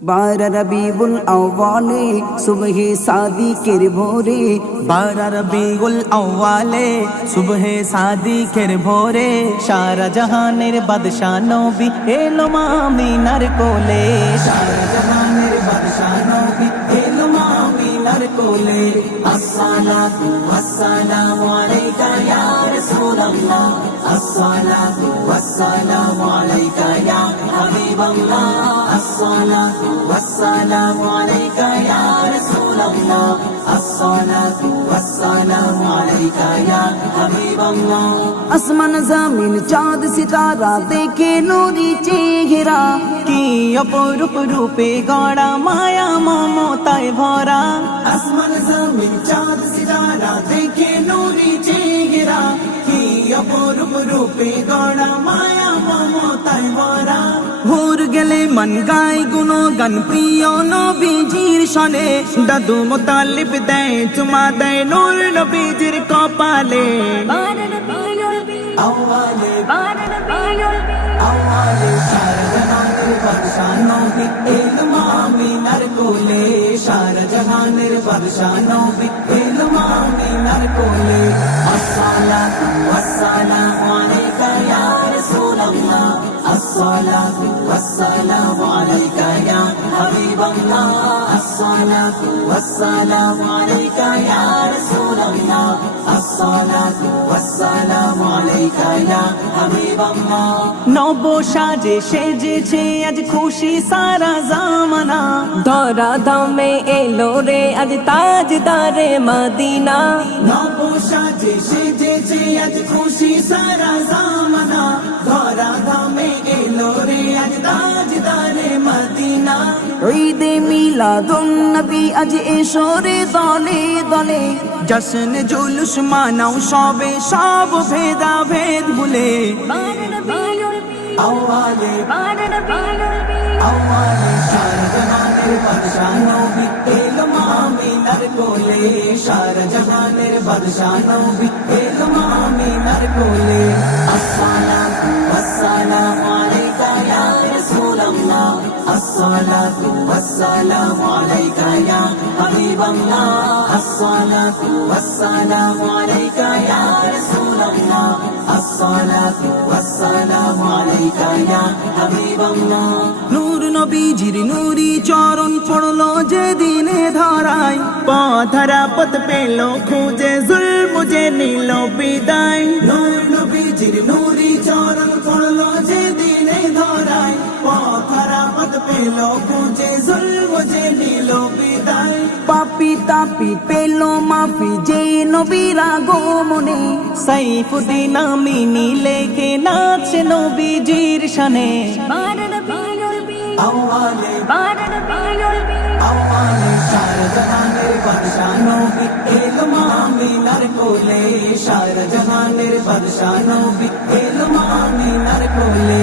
বারা রবিউল আউয়ালে সুবহে সাদিকের ভোরে বারা রবিউল আউয়ালে সুবহে সাদিকের ভোরে সারা জাহানের বাদশাহ নবী এলো মা আমিনার কোলে সারা জাহানের বাদশাহ নবী এলো মা আমিনার কোলে আসসালাতু ওয়াসসালামু আলাইকা ইয়া রাসূলুল্লাহ আসসালাতু ওয়াসসালামু আলাইকা ইয়া হাবিবাল্লাহ আসসালাতু ওয়াসসালামু আলাইকা ইয়া রাসূলুল্লাহ আসসালাতু ওয়াসসালামু আলাইকা ইয়া হাবিবাল্লাহ আসমান জমিন চাঁদ সিতারা দেখে নুরি চেহারা কি অপরূপ রূপে গড়া মায়া মমতায় ভরা আসমান জমিন চাঁদ সিতারা দেখে নুরি চেহারা কি অপরূপ রূপে গড়া মায়া মমতায় ভরা ভোর গেলে মন গায় গুণ গান প্রিয় নবীজির সনে। দাদু মোতালিব দেয় চুমা দেয় নূর নবীজির কপালে। আওয়ালে আওয়ালে সারা বাদশাহ নবী এলো মামিনার কোলে সারা জাহানের বাদশাহ নবী এলো মামিনার কোলে আসসালাতু ওয়াসসালামু আলাইকা ইয়া রাসূলুল্লাহ আসসালাতু ওয়াসসালামু আলাইকা ইয়া হাবিবাল্লাহ আসসালাতু ওয়াসসালামু আলাইকা ইয়া রাসূলুল্লাহ নব সাজে সেজেছে আজ খুশি সারা জামানা। ধরা দমে এলো রে আজ তাজদারে মদিনা। নব সাজে সেজেছে আজ খুশি সারা জামানা। ঈদে মিলাদুন নবী, আজ এসরে দলে দলে। জশ্ন জুলুস মানাও সবে, সব ভেদা ভেদ ভুলে। আওয়ালে আওয়ালে সারা জাহানের বাদশাহ নবী এলো মামিনার কোলে। সারা জাহানের বাদশাহ কোলে। নূর নবীজির নূরি চরণ পড়ল যে দিনে ধরায়। পথরা পথ পেল খুঁজে জুলম যে নিল বিদায়। পেল খুঁজে জুলম যে নিল বিদায় পাপি তাপি পেল মাফি যে নবীরা গোমনে সাইফুদ্দিন আমিনী লেখে নাচে নবীজির শানে আওয়ালে আওয়ালে সারা জাহানের বাদশাহ নবী এলো মামিনার কোলে। সারা জাহানের বাদশাহ নবী এলো মামিনার কোলে।